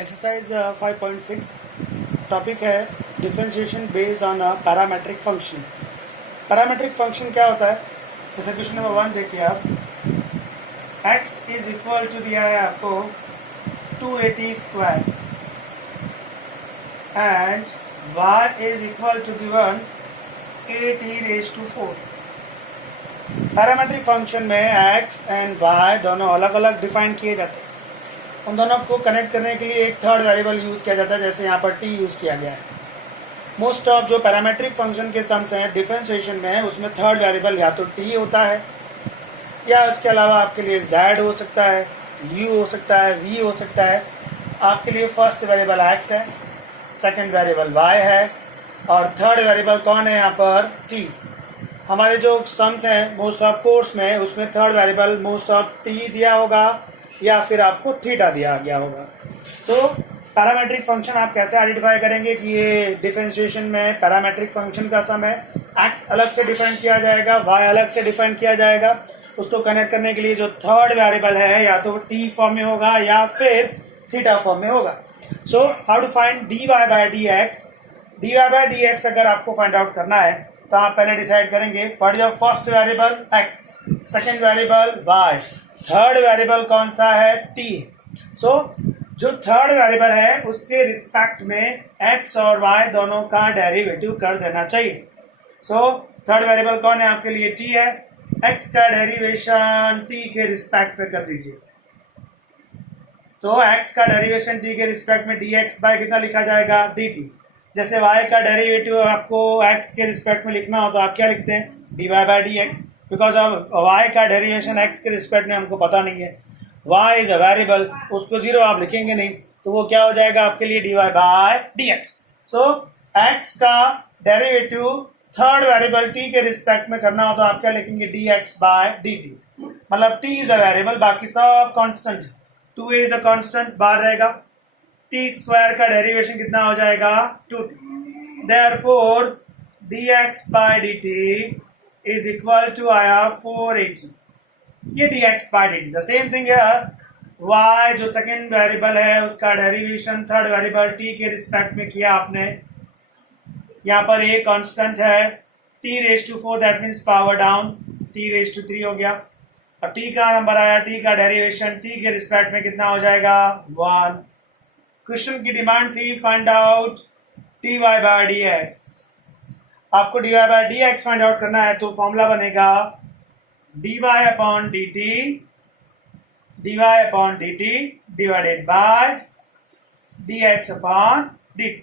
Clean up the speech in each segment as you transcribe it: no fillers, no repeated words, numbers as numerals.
Exercise 5.6 topic है differentiation based on a parametric function. Parametric function क्या होता है? जैसे क्वेश्चन नंबर 1 देखिए आप, x इज इक्वल टू दिया है आपको 280 square and y is equal to given 8e⁴। Parametric function में x एंड y दोनों अलग अलग डिफाइन किए जाते हैं। उन दोनों को कनेक्ट करने के लिए एक थर्ड वेरिएबल यूज़ किया जाता है, जैसे यहाँ पर t यूज़ किया गया है। मोस्ट ऑफ जो पैरामेट्रिक फंक्शन के सम्स हैं डिफरेंशिएशन में, उसमें थर्ड वेरिएबल या तो t होता है या उसके अलावा आपके लिए z हो सकता है, u हो सकता है, v हो सकता है। आपके लिए फर्स्ट वेरिएबल x है, सेकंड वेरिएबल y है और थर्ड वेरिएबल कौन है यहाँ पर? t। हमारे जो सम्स हैं मोस्ट ऑफ कोर्स में, उसमें third variable most of t दिया होगा या फिर आपको थीटा दिया गया होगा। तो पैरामेट्रिक फंक्शन आप कैसे आइडेंटिफाई करेंगे कि ये डिफरेंशिएशन में पैरामेट्रिक फंक्शन का सम है? x अलग से डिफाइन किया जाएगा, y अलग से डिफाइन किया जाएगा। उसको कनेक्ट करने के लिए जो थर्ड वेरिएबल है या तो t फॉर्म में होगा या फिर थीटा फॉर्म में होगा। So how to find dy by dx? dy by dx अगर आपको फाइंड आउट करना है तो आप पहले डिसाइड करेंगे what is your first variable x, second variable y, third variable कौन सा है? t। सो जो थर्ड वेरिएबल है उसके रिस्पेक्ट में x और y दोनों का डेरिवेटिव कर देना चाहिए। सो थर्ड वेरिएबल कौन है आपके लिए? t है। x का डेरिवेशन t के रिस्पेक्ट में कर दीजिए। तो x का डेरिवेशन t के रिस्पेक्ट में dx बाय कितना लिखा जाएगा? dt। जैसे y का डेरिवेटिव आपको x के रिस्पेक्ट में लिखना हो तो आप क्या लिखते हैं? dy by dx। बिकॉज अब y का डेरिवेशन x के रिस्पेक्ट में हमको पता नहीं है, y इज अ वेरिएबल, उसको जीरो आप लिखेंगे नहीं, तो वो क्या हो जाएगा आपके लिए? dy by dx। So x का डेरिवेटिव थर्ड वेरिएबल t के रिस्पेक्ट में करना हो तो आप क्या लिखेंगे? dx by dt। मतलब t इज अ वेरिएबल, बाकी सब constant. 2a is a constant, बाहर रहेगा। t स्क्वायर का डेरिवेशन कितना हो जाएगा? 2t। Therefore dx by dt is equal to आया 480। ये dx by dt। The same thing है, y जो सेकेंड वेरिएबल है उसका डेरिवेशन थर्ड वेरिएबल t के रिस्पेक्ट में किया आपने। यहाँ पर a कांस्टेंट है, t⁴, that means power down, t⁵ हो गया। अब t का नंबर आया, t का डेरिवेशन t के रिस्पेक्ट में कितना हो जाएगा? 1। क्वेश्चन की डिमांड थी find out dy by dx। आपको dy by dx find out करना है तो फॉर्मूला बनेगा dy upon dt divided by dx upon dt।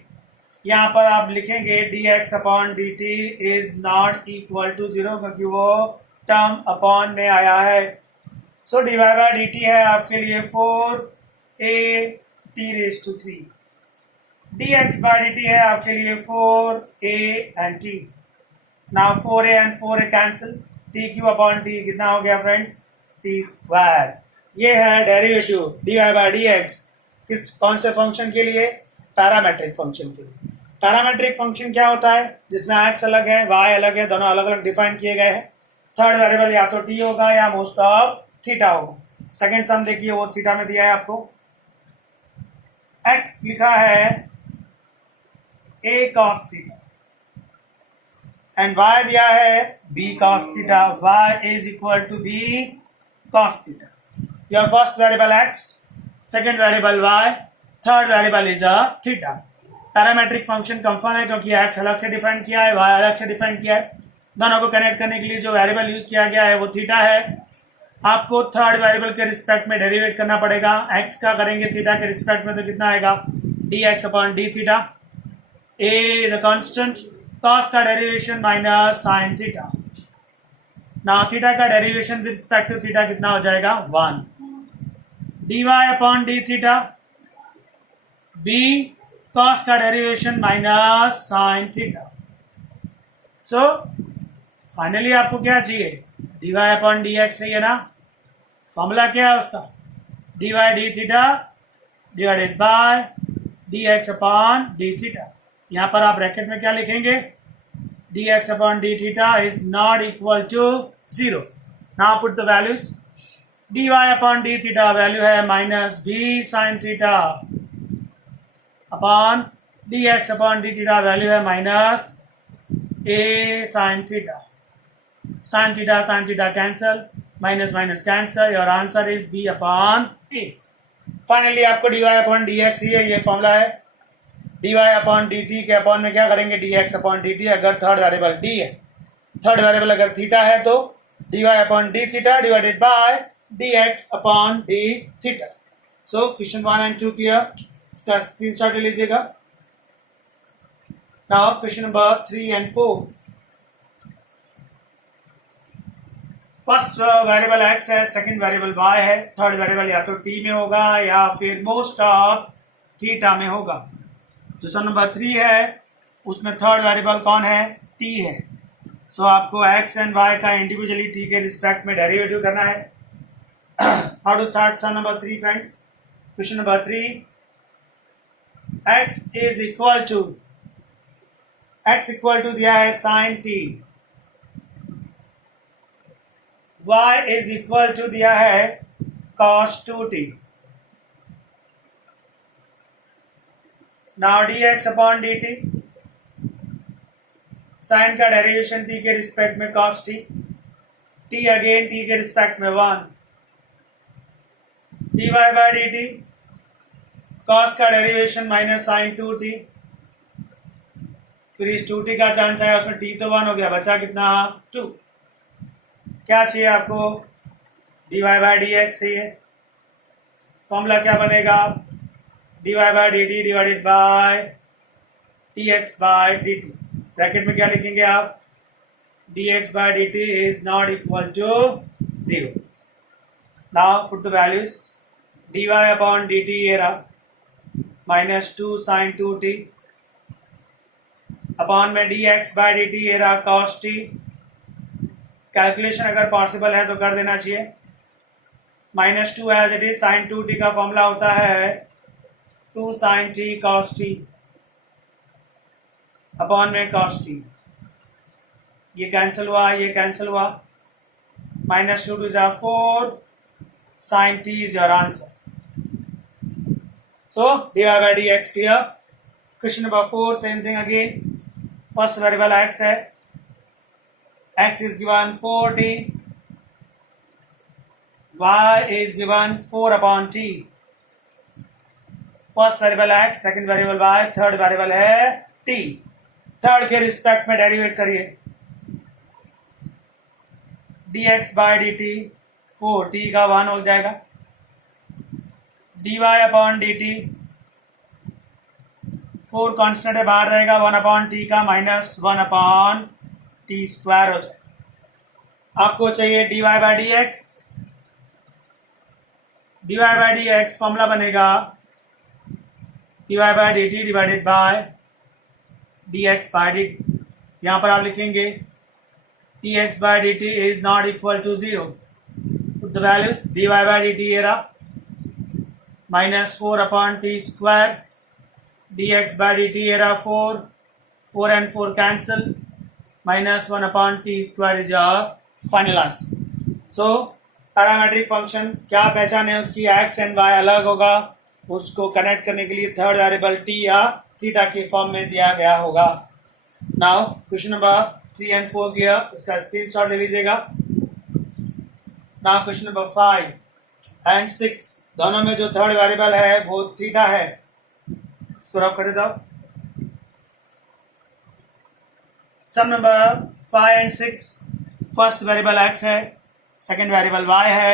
यहाँ पर आप लिखेंगे dx upon dt is not equal to 0 क्योंकि वो टर्म अपॉन में आया है। सो dy बाय dt है आपके लिए 4a t⁵। dx by dt है आपके लिए 4a and t। now 4a and 4a cancel, tq upon t कितना हो गया फ्रेंड्स? t square. ये है डेरिवेटिव dy by dx किस कौन से फंक्शन के लिए? पैरामेट्रिक फंक्शन के लिए। पैरामेट्रिक फंक्शन क्या होता है? जिसमें x अलग है, y अलग है, दोनों अलग अलग डिफाइन किए गए हैं। थर्ड वेरिएबल या तो t होगा या मोस्ट ऑफ थीटा होगा। सेकेंड सम देखिए, वो थीटा में दिया है आपको। x लिखा है a cos theta and y दिया है b cos theta. y is equal to b cos theta. Your first variable x, second variable y, third variable is a theta. Parametric function confirm है क्योंकि x अलग से define किया है, y अलग से डिफाइन किया है। दोनों को कनेक्ट करने के लिए जो वेरिएबल यूज किया गया है वो थीटा है। आपको थर्ड वेरिएबल के रिस्पेक्ट में डेरिवेट करना पड़ेगा। x का करेंगे थीटा के रिस्पेक्ट में तो कितना आएगा? dx upon d theta. a is a constant, cos का derivation minus sine theta. Now theta का derivation with respect to theta कितना हो जाएगा? 1। dy upon d theta, b cos का derivation minus sine theta. So finally आपको क्या चाहिए? dy upon dx है ये ना। फॉर्मूला क्या है उसका? dy d theta divided by dx upon d theta. यहाँ पर आप ब्रैकेट में क्या लिखेंगे? dx upon d theta is not equal to 0। Now put the values. dy upon d theta value है minus b sine theta upon d x upon D theta value है minus a sine theta. Sin theta cancel, minus minus cancel. Your answer is B upon A. Finally आपको dy upon d x ही है, ये formula है. dy upon D T के upon में क्या करेंगे, D x upon D T. अगर third variable D है, थर्ड वेरिएबल अगर थीटा है तो dy upon D theta divided by D x upon D theta. So question 1 and 2 clear, इसका स्क्रीनशॉट ले लीजिएगा. Now question number 3 and 4. First variable x है, second variable y है, third variable या तो t में होगा या फिर मोस्ट ऑफ थीटा में होगा. जो सम नंबर 3 है उसमें थर्ड वेरिएबल कौन है, t है. सो आपको x एंड y का इंडिविजुअली t के रिस्पेक्ट में डेरिवेटिव करना है. How to start sum number 3 friends. Question number 3, x equal to दिया है sine t, y is equal to दिया है cos 2t. Now dx upon dt, sine का डेरिवेशन t के रिस्पेक्ट में cos t, t again t के respect में 1, dy by dt, cos का डेरिवेशन माइनस साइन 2t, फिर इस 2t का चांस है उसमें t तो 1 हो गया, बचा कितना 2. क्या चाहिए आपको, dy बाय डी एक्स चाहिए. फॉर्मूला क्या बनेगा, dy by D T divided by T X by D T. Bracket में क्या लिखेंगे आप, dx by D T is not equal to 0. Now put the values, dy upon D T ये रहा minus 2 sine 2t upon में dx by D T ये रहा cos t. Calculation अगर पॉसिबल है तो कर देना चाहिए. Minus 2 as it is, sine 2t का फॉर्मूला होता है 2 sine t cos t upon में cos t. ये कैंसिल हुआ, ये कैंसिल हुआ, minus 2 to 4 sine t is your answer. So dy by dx clear. Question number 4, same thing again. First variable x है, x is given 4t, y is given 4 upon t. First variable x, second variable y, third variable है t. Third के respect में derivate करिए, dx by dt 4t का 1 हो जाएगा, dy upon dt 4 constant है बाहर रहेगा, 1 अपॉन t का माइनस 1 अपॉन टी स्क्वायर हो जाए. आपको चाहिए dy by D X. dy by D X formula बनेगा dy by D T divided by D x by D T. यहाँ पर आप लिखेंगे dx by D T is not equal to 0. Put the values, dy by D T ये रहा minus 4 upon T square, dx by D T ये रहा 4 and 4 cancel, minus 1 upon T square is your final answer. So parametric function क्या पहचान है उसकी, x and Y अलग होगा, उसको कनेक्ट करने के लिए थर्ड वेरिएबल टी या थीटा के फॉर्म में दिया गया होगा. Now question number 3 and 4 clear, इसका स्क्रीनशॉट ले लीजिएगा. नाउ क्वेश्चन नंबर 5 and 6, दोनों में जो थर्ड वेरिएबल है वो थीटा है. इसको रफ कर देता हूं. Sum number 5 and 6, first variable x है, सेकंड वेरिएबल y है,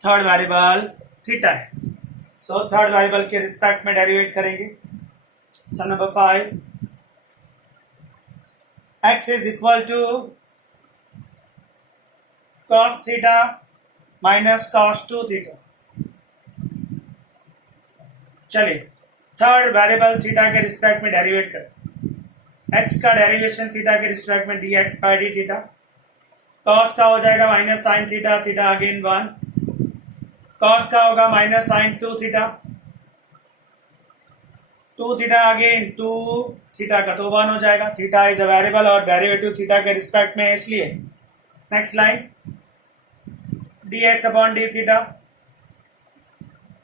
थर्ड वेरिएबल थीटा है. सो थर्ड वेरिएबल के रिस्पेक्ट में डेरिवेट करेंगे. Sum number 5, x is equal to cos theta minus cos 2 theta. चलिए थर्ड वेरिएबल थीटा के respect में derivate करते हैं. x का डेरिवेशन थीटा के रिस्पेक्ट में dx by d theta, cos का हो जाएगा minus sine theta, theta again 1, cos का होगा minus sine 2 theta, 2 theta again 2 theta का तो 1 हो जाएगा. थीटा इज अ वेरिएबल और डेरिवेटिव थीटा के रिस्पेक्ट में, इसलिए next line dx upon D theta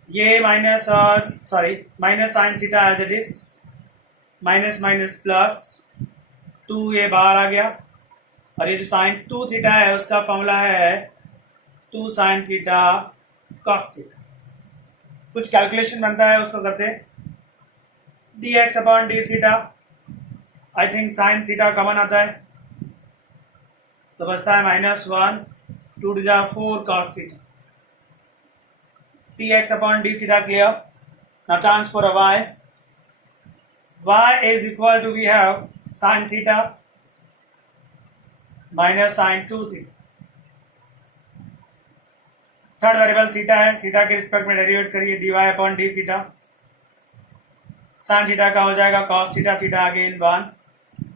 ये माइनस और sorry minus sine theta as it is, minus minus plus 2 ये बाहर आ गया, और ये जो साइन 2 थीटा है उसका फॉर्मूला है 2 साइन थीटा कॉस थीटा। कुछ कैलकुलेशन बनता है उसको करते हैं, d x upon D theta, I think sine theta common आता है तो बचता है -1, 2 to 4 cos theta, dx upon d theta clear. Now chance for a y is equal to, we have sin theta minus sin 2 theta, third variable theta है, theta के respect में derivate करिए dy upon D theta, sine theta का हो जाएगा cos theta, theta again 1,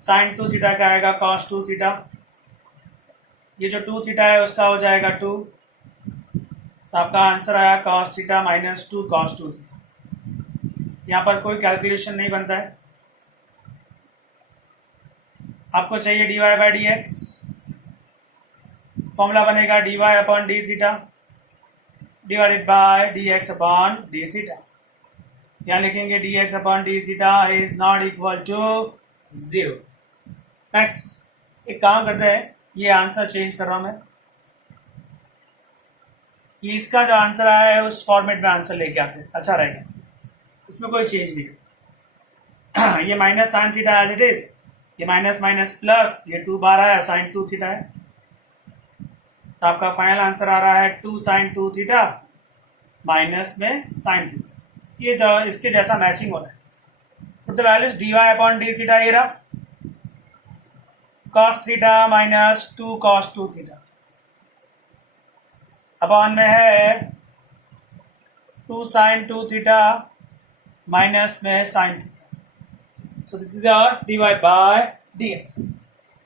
sine 2 theta का आएगा cos 2 theta, ये जो 2 थीटा है उसका हो जाएगा 2, तो आपका आंसर आया cos theta minus 2 cos 2 theta. यहाँ पर कोई कैलकुलेशन नहीं बनता है, आपको चाहिए dy by D X, formula बनेगा dy upon D theta divided by D x upon D theta. यहाँ लिखेंगे D x upon D theta is not equal to 0। Next एक काम करते हैं, ये आंसर चेंज कर रहा हूं मैं, कि इसका जो आंसर आया है उस फॉर्मेट में आंसर लेके आते हैं, अच्छा रहेगा, इसमें कोई चेंज नहीं करता। ये minus sine theta as it is, ये माइनस माइनस प्लस, ये 2 बार आया साइन 2 थीटा है, तो आपका फाइनल आंसर आ रहा है 2 साइन 2 थीटा माइनस में साइन थीटा, ये जो इसके जैसा मैचिंग हो रहा है। Put the values dy upon D theta, ये रहा cos theta minus 2 cos 2 theta upon में है 2 साइन 2 थीटा माइनस में sine theta. So this is our dy by dx।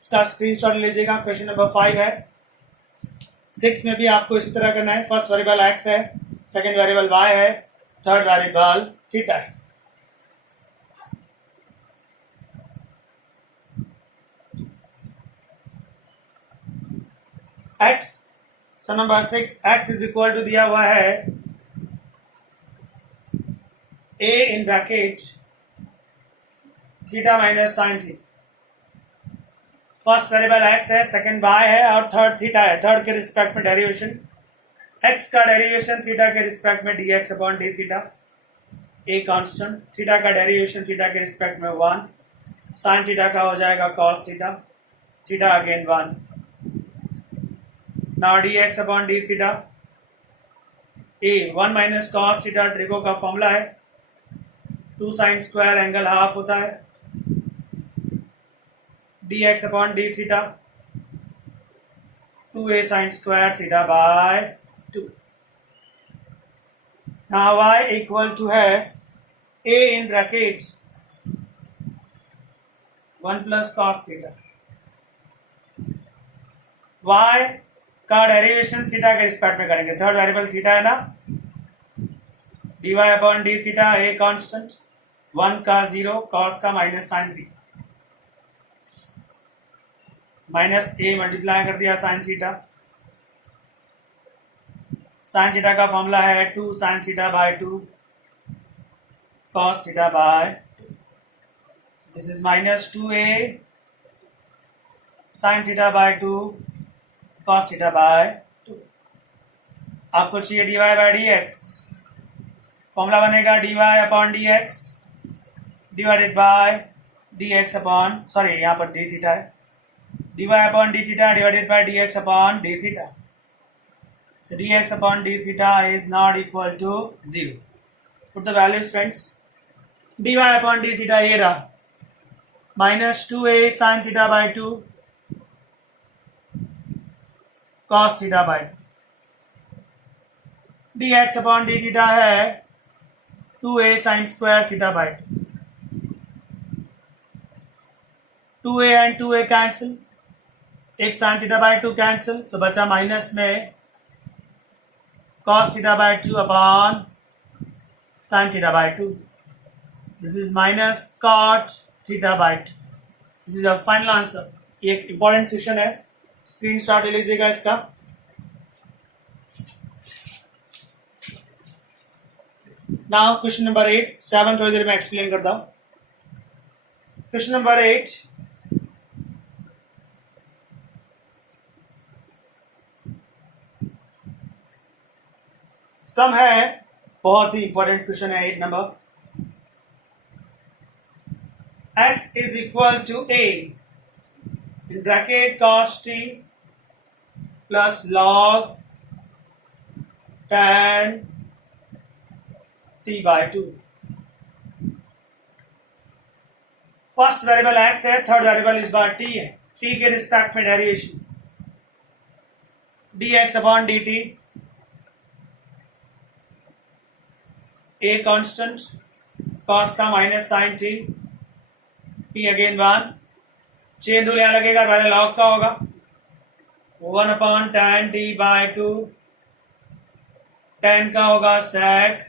इसका स्क्रीनशॉट लीजिएगा, क्वेश्चन नंबर 5 है। 6 में भी आपको इसी तरह करना है, फर्स्ट वेरिएबल x है, सेकेंड वेरिएबल y है, थर्ड वेरिएबल थीटा है। x sum number 6, x is equal to दिया हुआ है a in bracket theta minus sine theta. First variable x है, सेकंड y है और थर्ड थीटा है। थर्ड के रिस्पेक्ट में डेरिवेशन, x का डेरिवेशन थीटा के रिस्पेक्ट में dx upon D theta, a constant, theta का डेरिवेशन थीटा के रिस्पेक्ट में 1, साइन थीटा का हो जाएगा cos theta, theta again 1। Now dx upon D theta, a 1 minus cos theta trigo का फॉर्मूला है, 2 साइन स्क्वायर एंगल हाफ होता है, dx upon D theta 2a sine square theta by 2। Now y equal to है a in bracket 1 plus cos theta, y का derivation theta के respect में करेंगे, third variable theta है ना, dy upon D theta a constant, 1 का 0, cos का minus sine theta, minus a multiply कर दिया साइन थीटा, साइन थीटा का फॉर्मूला है 2 sine theta by 2 cos theta by 2। This is minus 2a sign theta by 2 cos theta by 2। आपको चाहिए dy by dx, formula बनेगा dy upon dx divided by dx upon, sorry यहाँ पर d theta है, dy upon d theta divided by dx upon d theta. So dx upon d theta is not equal to 0. Put the values, friends. dy upon d theta ये रहा, minus 2a sin theta by 2 cos theta by 2. dx upon d theta है 2a sin square theta by 2. 2a and 2a cancel, एक sign theta by 2 cancel, तो बचा minus में cos theta by 2 upon sine theta by 2। This is minus cot theta by 2। This is a final answer. ये एक important question है, screenshot ले लीजिएगा इसका। नाउ क्वेश्चन नंबर 8, 7 थोड़ी देर में एक्सप्लेन करता हूं. क्वेश्चन नंबर 8, सम है, बहुत ही इंपॉर्टेंट क्वेश्चन है 8 number. x is equal to a in bracket cos t plus log tan t by 2. First variable x है, थर्ड वेरिएबल इस बार t है. t के रिस्पेक्ट में derivation dx upon dt, a constant, cos का minus sine t, t again 1. Chain rule यहां लगेगा, पहले लॉग का होगा 1 upon tan t by 2, tan का होगा sec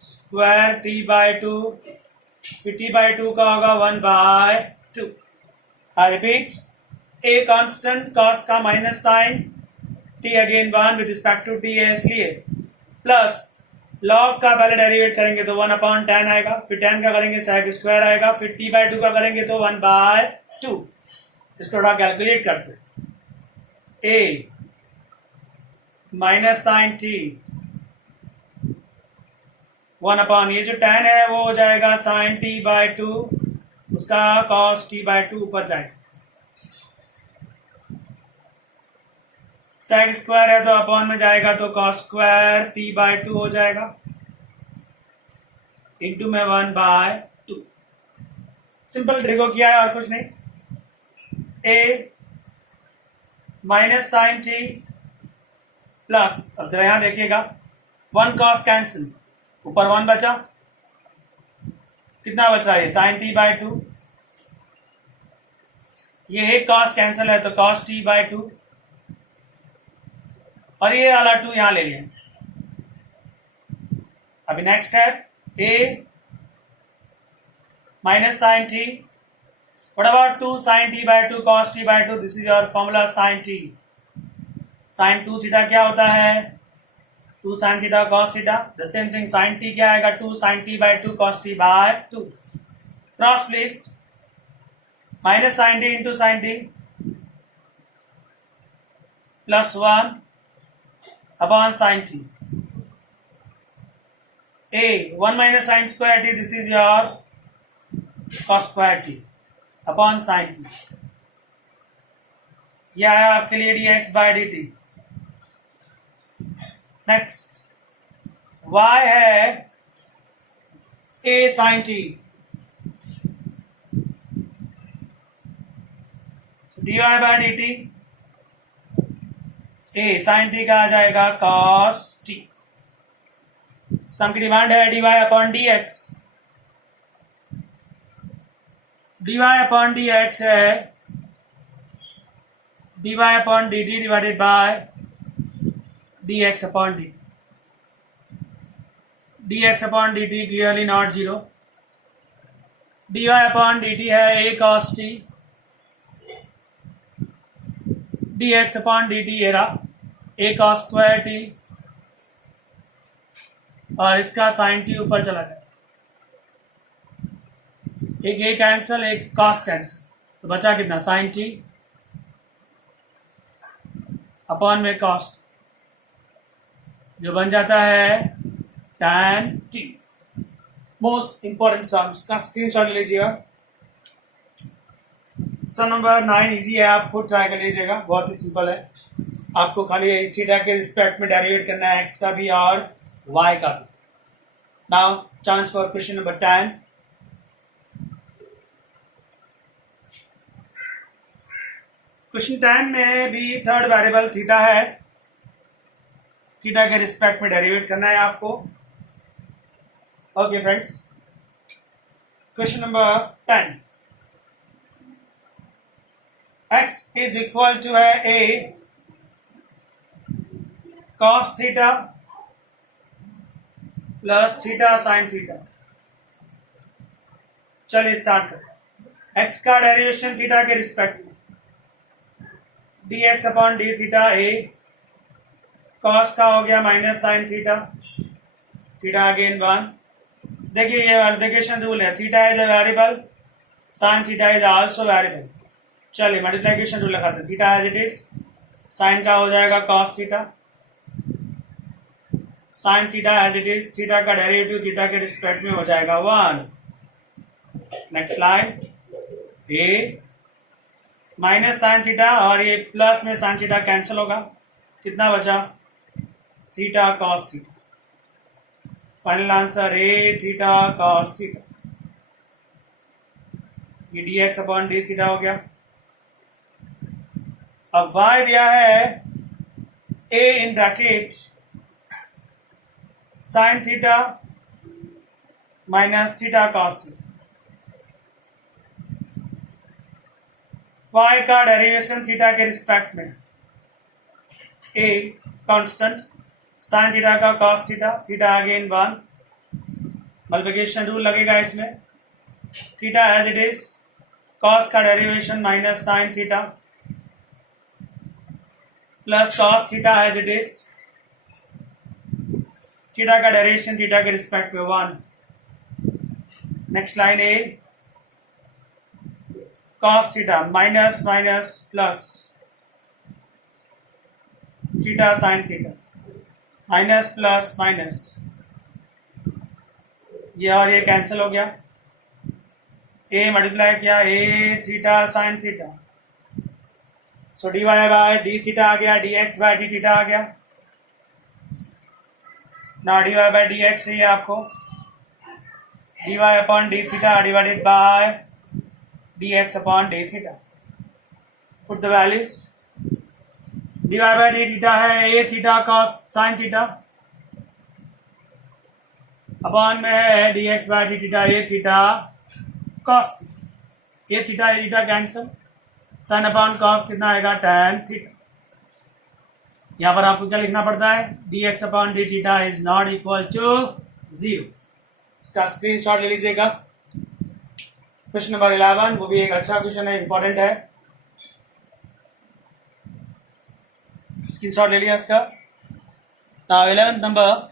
स्क्वायर t बाय 2, फिर t बाय 2 का होगा 1 by 2. I repeat, a constant, cos का minus sine, t again 1 with respect to t है इसलिए, प्लस लॉग का पहले डेरिवेट करेंगे तो 1 अपॉन tan आएगा, फिर tan का करेंगे sec स्क्वायर आएगा, फिर t बाय 2 का करेंगे तो 1 बाय 2. इसको थोड़ा कैलकुलेट करते हैं. a minus sine t 1 upon, ये जो tan है वो हो जाएगा साइन t बाय 2, उसका cos t बाय 2 ऊपर जाएगा. sec स्क्वायर है तो अपॉन में जाएगा तो cos स्क्वायर t बाय 2 हो जाएगा, इंटू में 1 बाय 2. सिंपल ट्रिको किया है और कुछ नहीं. a minus sine t plus, अब जरा यहां देखिएगा, 1 cos कैंसिल, ऊपर 1 बचा, कितना बच रहा है साइन t बाय 2. ये एक cos कैंसिल है तो cos t बाय 2, और ये वाला 2 यहां ले लिया. अभी नेक्स्ट है a minus sine t, what about 2 sine t by 2 cos t by 2. This is your formula sine t. Sine 2 theta क्या होता है, 2 sine theta cos theta. The same thing sine t क्या आएगा, 2 sine t by 2 cos t by 2. Cross please, minus sine t into sine t plus 1 upon sine t. a 1 minus sine square t, this is your cos square t upon sine t. यह है आपके लिए dx by dt. Next y है a sine t, dy by dt, a sine t का आ जाएगा cos t. सम की demand है dy upon dx. dy upon dx है dy upon dt divided by dx upon dt. dx upon dt clearly not zero. dy upon dt है a cos t, dx upon dt ये रहा a cos square t, और इसका sign t ऊपर चला गया. एक a कैंसिल, एक cos कैंसिल, तो बचा कितना साइन t अपॉन में cos, जो बन जाता है tan t. Most important sums का स्क्रीनशॉट ले लीजिएगा. सम नंबर 9 इजी है, आप खुद ट्राई कर लीजिएगा, बहुत ही सिंपल है. आपको खाली थीटा के रिस्पेक्ट में डेरिवेट करना है, x का भी और y का भी. Now chance for question number 10. Question 10 में भी थर्ड वेरिएबल थीटा है, थीटा के रिस्पेक्ट में डेरिवेट करना है आपको. Okay friends, question number 10. x is equal to है a cos theta plus theta sine theta. चलिए स्टार्ट करते हैं. x का डेरिवेशन थीटा के रिस्पेक्ट में dx upon D theta a, cos का हो गया minus sine theta theta again 1. देखिए ये मल्टीप्लिकेशन रूल है, theta is a variable, sine theta is also variable. चलिए मल्टीप्लिकेशन रूल लगाते हैं. Theta as it is, sine का हो जाएगा cos theta, sine theta as it is, theta का डेरिवेटिव थीटा के रिस्पेक्ट में हो जाएगा 1. Next slide. A minus sine theta और ये प्लस में साइन थीटा कैंसिल होगा, कितना बचा? Theta cos theta. Final answer a theta cos theta. ये d x upon D theta हो गया. अब y दिया है a in bracket sine theta minus theta cos theta. y का डेरिवेशन थीटा के रिस्पेक्ट में, a कांस्टेंट, साइन थीटा का cos theta, theta again 1. Multiplication rule लगेगा इसमें. Theta as it is, cos का derivation minus sine theta plus cos theta as it is, theta का derivation theta के respect में 1. Next line. A cos theta minus minus plus theta sine theta, minus plus minus, ये और ये cancel हो गया. A multiply किया a theta sine theta, so d y by d theta आ गया, d x by d theta आ गया. ना d y by D x चाहिए आपको, d y upon D theta divided by D x upon D theta. Put the values. D y by d theta है a theta cos sine theta, upon में है d x by d theta a theta cos theta. A theta cancel, sine upon cos कितना आएगा? tan theta. यहां पर आपको क्या लिखना पड़ता है? D x upon D theta is not equal to 0. इसका स्क्रीनशॉट ले लीजिएगा. क्वेश्चन नंबर 11, वो भी एक अच्छा क्वेश्चन है, इंपॉर्टेंट है. स्क्रीनशॉट ले लिया इसका. Now 11th number.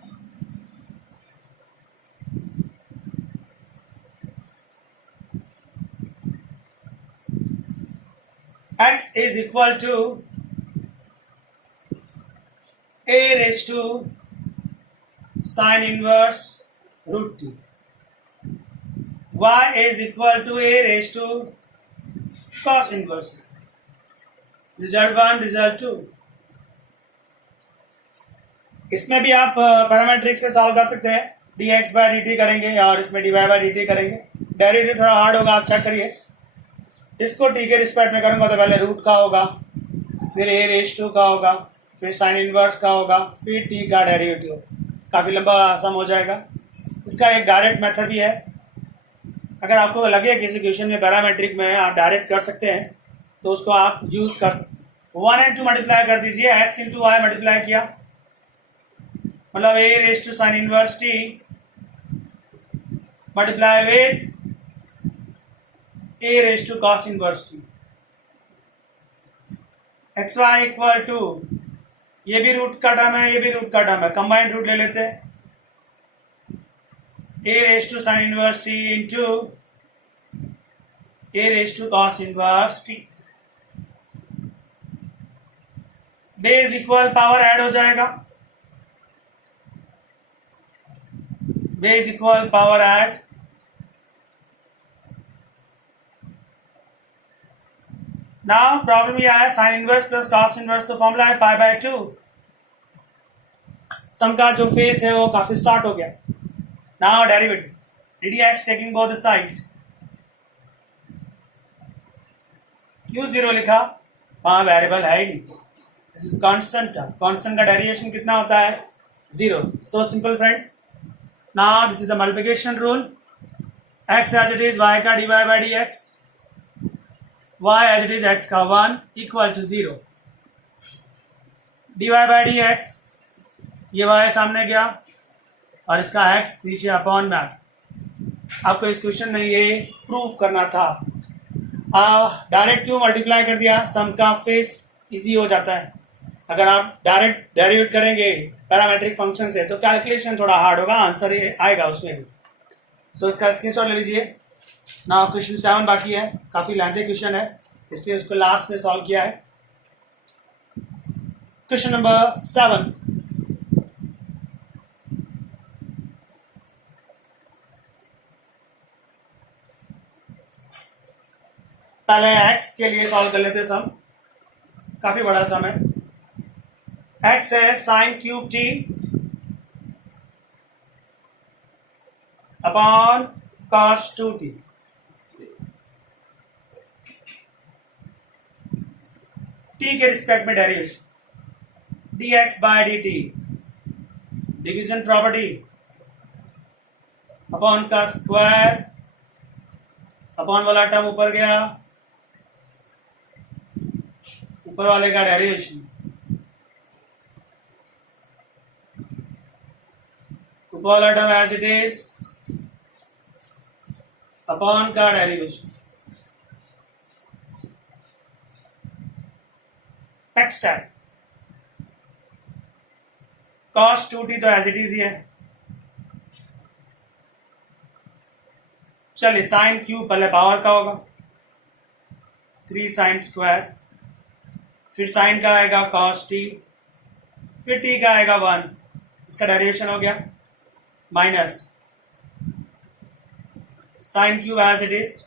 x is equal to a raised to sin inverse root t. Y is equal to a raised to cos inverse t. Result 1, result 2. इसमें भी आप पैरामेट्रिक से सॉल्व कर सकते हैं. D x by D t करेंगे और इसमें d y by D t करेंगे. डेरिवेटिव थोड़ा हार्ड होगा, आप चेक करिए. इसको टी के रिस्पेक्ट में करूंगा तो पहले रूट का होगा, फिर ए रेस टू का होगा, फिर साइन इनवर्स का होगा, फिर टी का डेरिवेटिव. काफ़ी लंबा सम हो जाएगा. इसका एक डायरेक्ट मेथड भी है. अगर आपको लगे किसी क्वेश्चन में पैरामेट्रिक में आप डायरेक्ट कर सकते हैं तो उसको आप यूज कर सकते हैं. 1 and 2 मल्टीप्लाई कर दीजिए. एक्स इंटू वाई मल्टीप्लाई किया, मतलब a raise to sine inverse t multiply with a raise to cos inverse t. X y equal to, ये भी रूट का टर्म है, ये भी रूट का टर्म है, कंबाइंड रूट ले लेते हैं. A raise to sine inverse t into a raise to cos inverse t. Base equal power add हो जाएगा, base equal power add. Now problem यह है sine inverse plus cos inverse, तो formula है pi bye 2. सम का जो face है वो काफी शॉर्ट हो गया. Now derivative d d x taking both sides. क्यों 0 लिखा? वहां वेरिएबल है ही नहीं. This is constant term. Constant का डेरिवेशन कितना होता है? 0. So simple friends. Now this is the multiplication rule. X as it is y का d y by D x, y as it is x का 1 equal to 0. dy by D x, ये y सामने गया और इसका x नीचे upon में. आपको इस क्वेश्चन में ये प्रूफ करना था. डायरेक्ट क्यों मल्टीप्लाई कर दिया? सम का फेस इजी हो जाता है. अगर आप डायरेक्ट डेरिवेट करेंगे पैरामेट्रिक फंक्शन से तो कैलकुलेशन थोड़ा हार्ड होगा, आंसर आएगा उसमें भी। सो इसका स्क्रीनशॉट ले लीजिए। ना क्वेश्चन 7 बाकी है, काफी लेंथी क्वेश्चन है, इसलिए उसको लास्ट में सॉल्व किया है। क्वेश्चन नंबर 7, पहले x के लिए सॉल्व कर लेते सम, काफी बड़ा सम है। x है sine cube t upon cos 2t। t के रिस्पेक्ट में derivation dx by dt, division property upon का स्क्वायर, अपॉन वाला टर्म ऊपर गया, ऊपर वाले का डेरिवेशन, ऊपर वाला term as it is, upon का डेरिवेशन। नेक्स्ट है cos 2t, तो एज इट इज ही है। चलिए साइन क्यूब पहले पावर का होगा 3 साइन स्क्वायर, फिर साइन का आएगा cos t, फिर t का आएगा 1, इसका डेरिवेशन हो गया, minus sine cube as it is,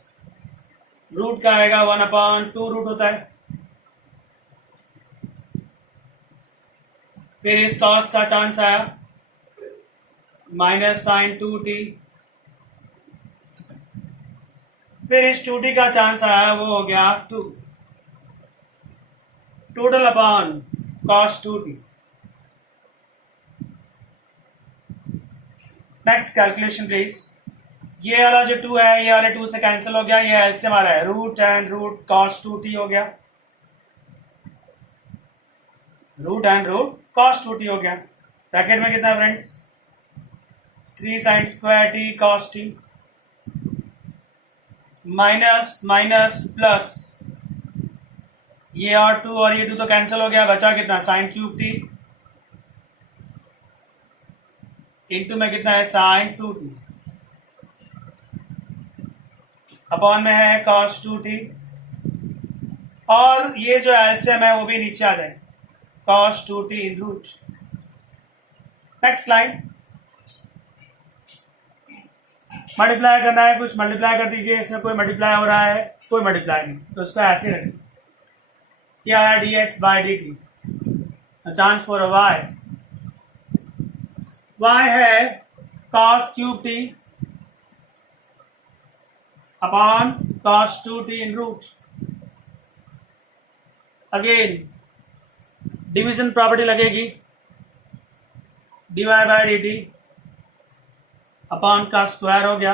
root का आएगा 1/2 रूट होता है, फिर इस cos का चांस आया माइनस साइन 2t, फिर इस 2t का चांस आया, वो हो गया 2, total upon cos 2t। Next calculation please. ये वाला जो 2 है ये वाले 2 से कैंसिल हो गया, ये एलसीएम आ रहा है, root and root cos 2t हो गया, root and root cos 2t हो गया। ब्रैकेट में कितना है friends, 3 sign square t cos t, minus minus plus, ये और 2 और ये 2 तो कैंसिल हो गया, बचा कितना साइन क्यूब t, इंटू में कितना है साइन 2t, अपॉन में है cos 2t, और ये जो एलसीएम है वो भी नीचे आ जाए, cos 2t in root. Next line, multiply करना है, कुछ मल्टीप्लाई कर दीजिए, इसमें कोई मल्टीप्लाई हो रहा है, कोई मल्टीप्लाई नहीं, तो इसको ऐसे रखिए, ये आया dx by dt, chance for y, y है cos cube t upon cos 2t in root. Again division property लगेगी, dy बाय dt अपॉन का स्क्वायर हो गया,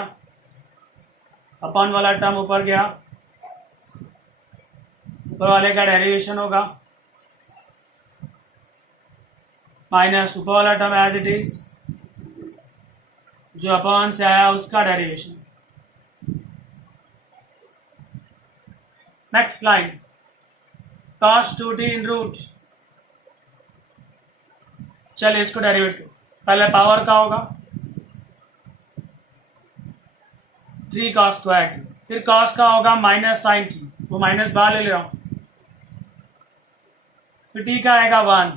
अपॉन वाला टर्म ऊपर गया, ऊपर वाले का डेरिवेशन होगा, माइनस ऊपर वाला टर्म एज इट इज, जो अपॉन से आया उसका derivation. Next line, cos 2t in root, चलिए इसको डेरिवेट करो, पहले पावर का होगा 3 cos स्क्वायर t, फिर cos का होगा माइनस साइन t, वो माइनस बाहर ले रहा हूं, फिर t का आएगा 1,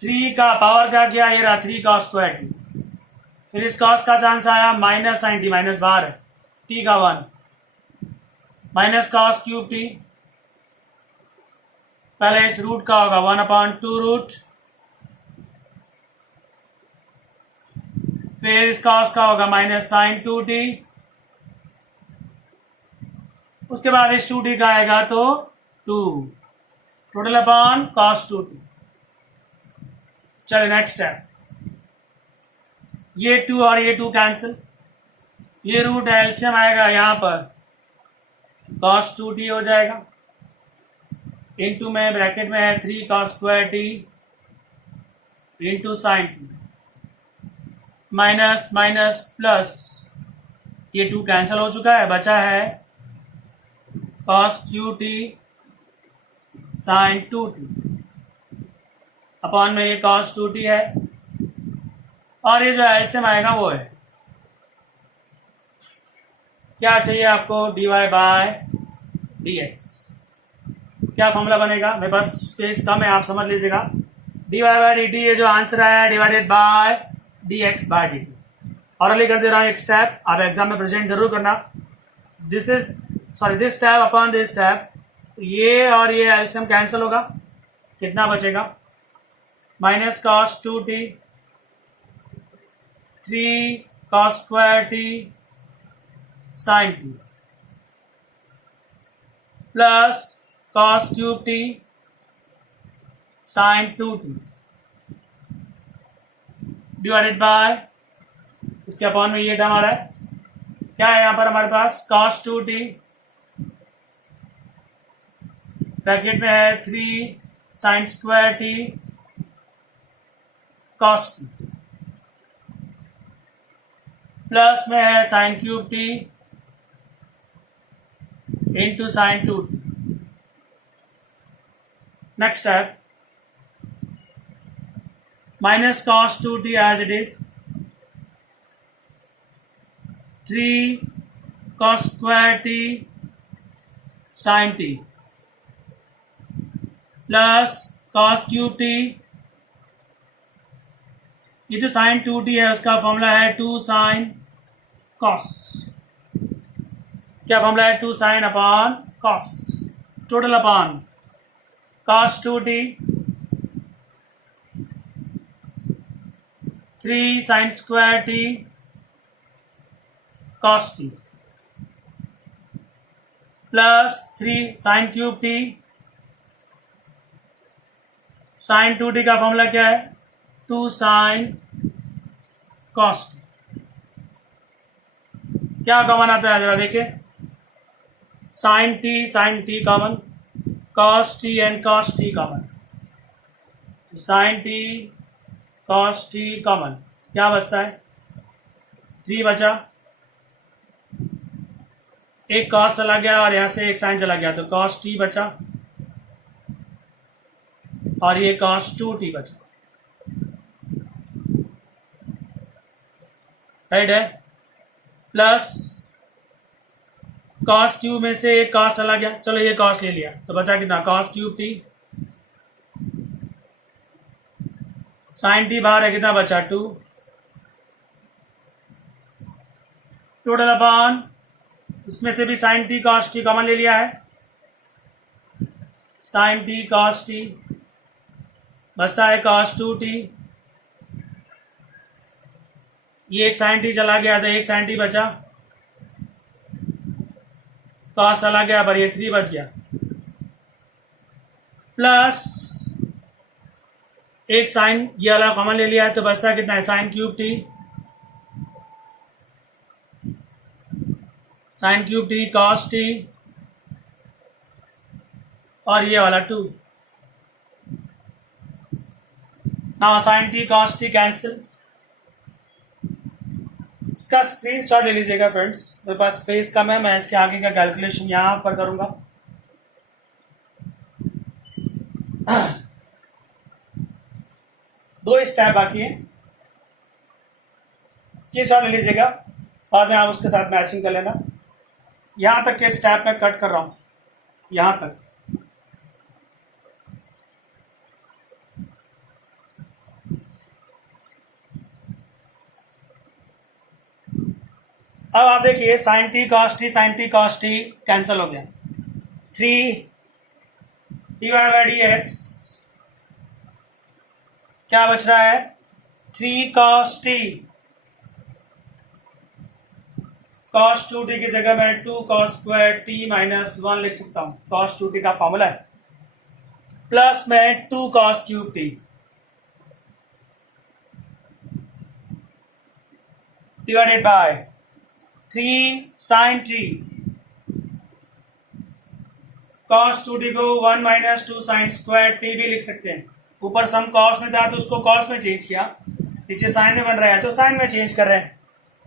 3 का पावर का क्या, ये रहा 3 cos स्क्वायर t, फिर इस cos का चांस आया माइनस साइन t, माइनस बाहर है, t का 1, माइनस cos क्यूब t, पहले इस रूट का होगा 1/2 रूट, फिर इस cos का होगा माइनस साइन 2t, उसके बाद इस 2t का आएगा तो 2, टोटल अपॉन cos 2t। चलिए नेक्स्ट है, ये 2 और ये 2 कैंसिल, ये रूट एलसीएम आएगा यहां पर, cos 2t हो जाएगा, इंटू में ब्रैकेट में है 3 cos square t into sine t, minus minus plus, ये 2 कैंसिल हो चुका है, बचा है cos QT sin 2t। Upon में ये cos 2t है, और ये जो एलसीएम आएगा वो है क्या चाहिए आपको, dy बाय dx। क्या फॉर्मूला बनेगा, मेरे पास स्पेस कम है, आप समझ लीजिएगा। dy बाय dt ये जो आंसर है divided by dx by dt। और अली कर दे रहा हूँ एक स्टेप, आप एग्जाम में प्रेजेंट जरूर करना। This step upon this step, तो ये और ये एलसीएम कैंसिल होगा, कितना बचेगा, minus cos 2t 3 cos square t sin t plus cos cube t sin 2t divided by, इसके अपॉन में ये टर्म आ रहा है, क्या है यहां पर हमारे पास cos 2t ब्रैकेट में है 3 sin square t cos t plus में है sin cube t into sin 2t। Next step, minus cos 2t as it is 3 cos square t sin t plus cos cube t, ये जो sin 2t है उसका formula है 2 sin cos, क्या formula है 2 sin upon cos, total upon cos 2t 3 sin square t cos t plus 3 sin cube t, sin 2t का formula क्या है 2 sin cos t। क्या कॉमन आता है जरा देखिए, sin t common, cos t and cos t common, sin t cos t common, क्या बचता है 3 बचा, एक cos चला गया और यहां से एक sin चला गया, तो cos t बचा और ये cos 2t बचा, राइट है, प्लस cos क्यूब में से एक cos चला गया, चलो ये cos ले लिया तो बचा कितना cos cube t, sin t बाहर है कितना बचा 2, टोटल अपॉन, इसमें से भी sin t cos t common ले लिया है, sin t cos t बचता है cos 2t, ये एक sin t चला गया तो एक sin t बचा, cos चला गया पर ये 3 बच गया, प्लस एक sin ये वाला कॉमन ले लिया है तो बचता कितना है sin cube t, sin cube t cos t और ये वाला 2, now sin t cos t cancel. इसका स्क्रीनशॉट ले लीजिएगा फ्रेंड्स, मेरे पास स्पेस कम है, मैं इसके आगे का कैलकुलेशन यहां पर करूंगा। दो स्टेप बाकी है, स्क्रीनशॉट ले लीजिएगा, बाद में आप उसके साथ मैचिंग कर लेना। यहां तक के स्टेप में कट कर रहा हूं, यहां तक। अब आप देखिए sin t cos t cancel हो गया, 3 dy बाई dx, क्या बच रहा है 3 cos t, cos 2t की जगह मैं 2 cos स्क्वायर t माइनस 1 लिख सकता हूं, cos 2t का फॉर्मूला है, प्लस में 2 cos cube t divided by 3 sin t, cos 2t को 1 माइनस 2 sin स्क्वायर t भी लिख सकते हैं, ऊपर सम cos में था तो उसको cos में चेंज किया, नीचे sin में बन रहा है तो sin में चेंज कर रहे हैं,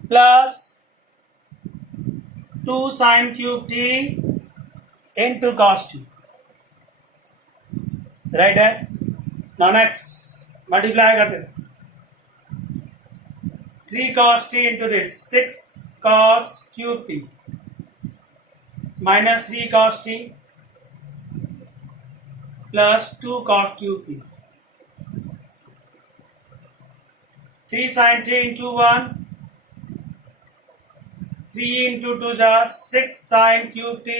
plus 2 sin cube t into cos t, right है। नॉन एक्स मल्टीप्लाई कर देते 3 cos t into this 6 cos cube t minus 3 cos t plus 2 cos cube t 3 sin t into 1 3 into 2 is 6 sin cube t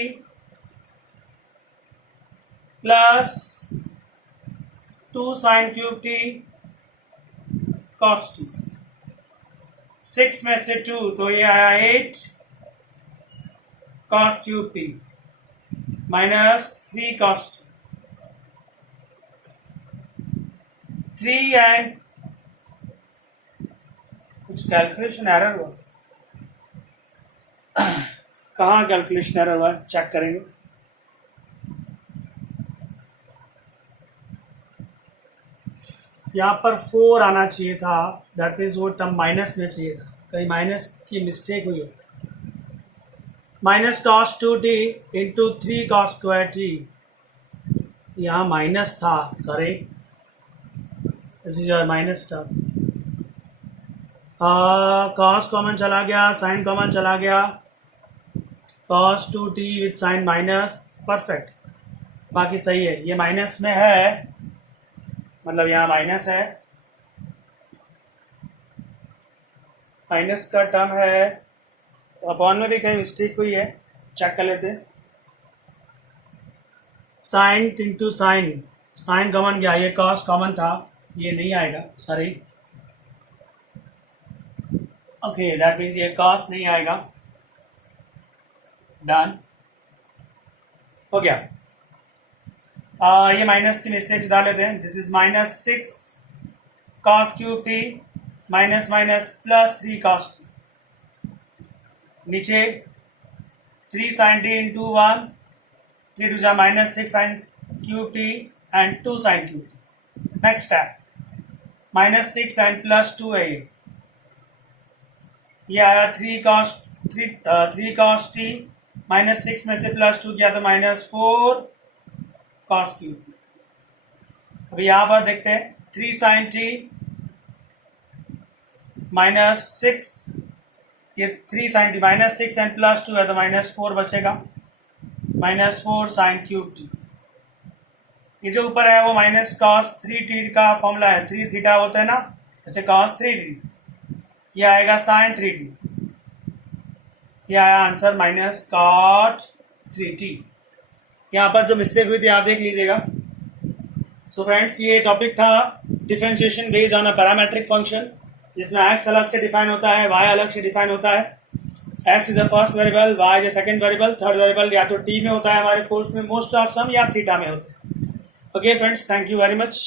plus 2 sin cube t cos t 6 में से 2 तो ये आया 8 cos cube t minus 3 cos t 3 and कुछ calculation error हुआ कहाँ calculation error हुआ check करेंगे यहाँ पर 4 आना चाहिए था दैट मीन्स वो टर्म माइनस में चाहिए था कहीं माइनस की मिस्टेक हुई है minus cos 2t into 3 cos square t यहाँ माइनस था sorry this is your minus term cos common चला गया साइन कॉमन चला गया cos 2t with sine minus perfect बाकी सही है ये माइनस में है मतलब यहाँ माइनस है माइनस का टर्म है तो अपॉन में भी कहीं मिस्टेक हुई है चेक कर लेते sine into sine sine common गया ये कॉस कॉमन था ये नहीं आएगा सॉरी ओके दैट मीन्स ये कॉस नहीं आएगा डन हो गया ये माइनस की मिस्टेक डाल लेते हैं this is minus 6 cos cube T minus minus plus 3 cos नीचे 3 sin t इंटू 1 3 टू जा minus 6 sin cube T and 2 sin cube T next है माइनस 6 एंड प्लस 2 है ये आया 3 cos t माइनस 6 में से प्लस 2 किया तो माइनस 4 cos क्यूब अभी यहां पर देखते हैं 3 sin t माइनस 6 ये 3 sin t minus 6 and plus 2 है तो माइनस 4 बचेगा माइनस 4 sin क्यूब t ये जो ऊपर है वो माइनस cos 3t का फॉर्मूला है 3 थीटा होता है ना जैसे cos 3t ये आएगा sin 3t ये आया आंसर माइनस cot 3t यहाँ पर जो मिस्टेक हुई थी आप देख लीजिएगा सो फ्रेंड्स ये टॉपिक था differentiation based on a parametric function जिसमें x अलग से डिफाइन होता है y अलग से डिफाइन होता है x is a first variable y is a second variable third variable या तो t में होता है हमारे कोर्स में मोस्ट ऑफ सम या थीटा में होता है okay friends thank you very much